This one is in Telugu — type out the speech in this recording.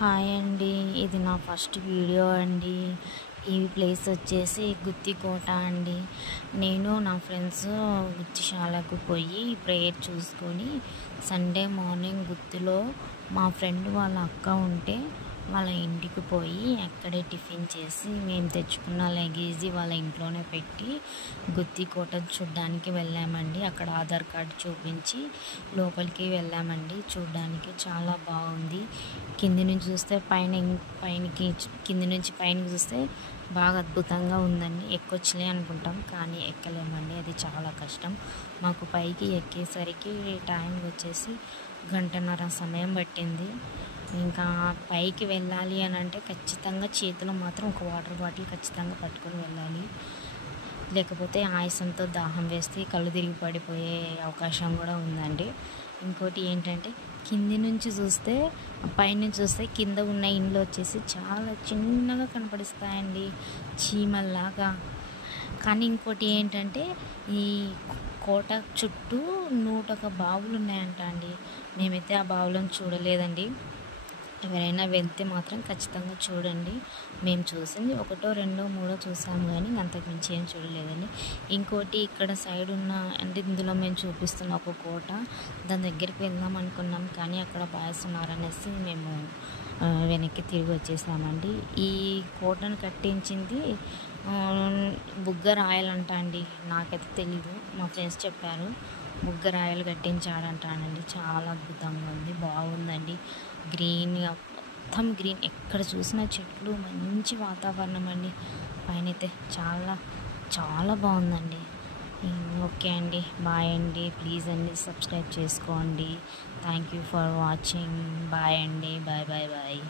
హాయ్ అండి. ఇది నా ఫస్ట్ వీడియో అండి. ఈ ప్లేస్ వచ్చేసి గుత్తికోట అండి. నేను నా ఫ్రెండ్స్ గుత్తిశాలకు పోయి ప్రేయర్ చూసుకొని సండే మార్నింగ్ గుత్తిలో మా ఫ్రెండ్ వాళ్ళ అక్క ఉంటే వాళ్ళ ఇంటికి పోయి అక్కడే టిఫిన్ చేసి మేము తెచ్చుకున్న లగేజీ వాళ్ళ ఇంట్లోనే పెట్టి గుత్తికోట చూడ్డానికి వెళ్ళామండి. అక్కడ ఆధార్ కార్డు చూపించి లోపలికి వెళ్ళామండి. చూడ్డానికి చాలా బాగుంది. కింది నుంచి చూస్తే పైనకి కింది నుంచి పైనకి చూస్తే బాగా అద్భుతంగా ఉందండి. ఎక్కొచ్చులే అనుకుంటాం కానీ ఎక్కలేమండి, అది చాలా కష్టం. మాకు పైకి ఎక్కేసరికి టైం వచ్చేసి గంటన్నర సమయం పట్టింది. ఇంకా పైకి వెళ్ళాలి అని అంటే ఖచ్చితంగా చేతిలో మాత్రం ఒక వాటర్ బాటిల్ ఖచ్చితంగా పట్టుకొని వెళ్ళాలి. లేకపోతే ఆయాసంతో దాహం వేస్తే కళ్ళు తిరిగి పడిపోయే అవకాశం కూడా ఉందండి. ఇంకోటి ఏంటంటే కింది నుంచి చూస్తే పైనుంచి చూస్తే కింద ఉన్న ఇండ్లు వచ్చేసి చాలా చిన్నగా కనపడిస్తాయండి, చీమల్లాగా. కానీ ఇంకోటి ఏంటంటే ఈ కోట చుట్టూ 101 బావులు ఉన్నాయంట అండి. మేమైతే ఆ బావులను చూడలేదండి. ఎవరైనా వెళ్తే మాత్రం ఖచ్చితంగా చూడండి. మేము చూసింది 1, 2, 3 చూసాము కానీ అంతకుమించి ఏం చూడలేదండి. ఇంకోటి ఇక్కడ సైడ్ ఉన్న అంటే ఇందులో మేము చూపిస్తున్న ఒక కోట, దాని దగ్గరికి వెళ్దాం అనుకున్నాం కానీ అక్కడ బాయ్స్ ఉన్నారనేసి మేము వెనక్కి తిరిగి వచ్చేసామండి. ఈ కోటను కట్టించింది బుగ్గ రాయలంట అండి. నాకైతే తెలీదు, మా ఫ్రెండ్స్ చెప్పారు. బుగ్గ రాయలు కట్టించాడంటానండి. చాలా అద్భుతంగా ఉంది, బాగుందండి. గ్రీన్గా మొత్తం గ్రీన్, ఎక్కడ చూసినా చెట్లు, మంచి వాతావరణం అండి. పైన అయితే చాలా చాలా బాగుందండి. ఓకే అండి, బాయ్ అండి. ప్లీజ్ అండి సబ్స్క్రైబ్ చేసుకోండి. Thank you for watching. Bye అండి. Bye bye bye.